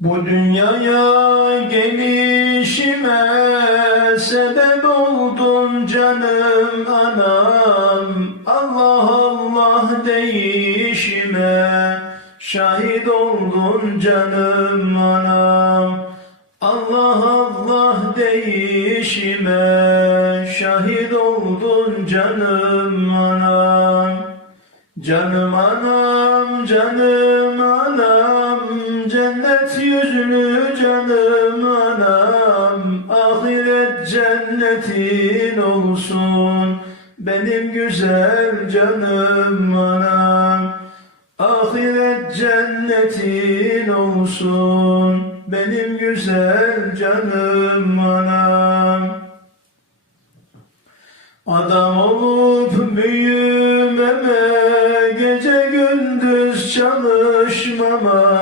Bu dünyaya gelişime sebep oldun canım anam. Allah Allah değişime şahit oldun canım anam. Allah Allah değişime şahit oldun canım anam. Canım anam, canım anam, cennet yüzlü canım anam Ahiret cennetin olsun. Benim güzel canım anam Ahiret cennetin olsun. Benim güzel canım anam. Adam olup büyümeme gece gündüz çalışmama.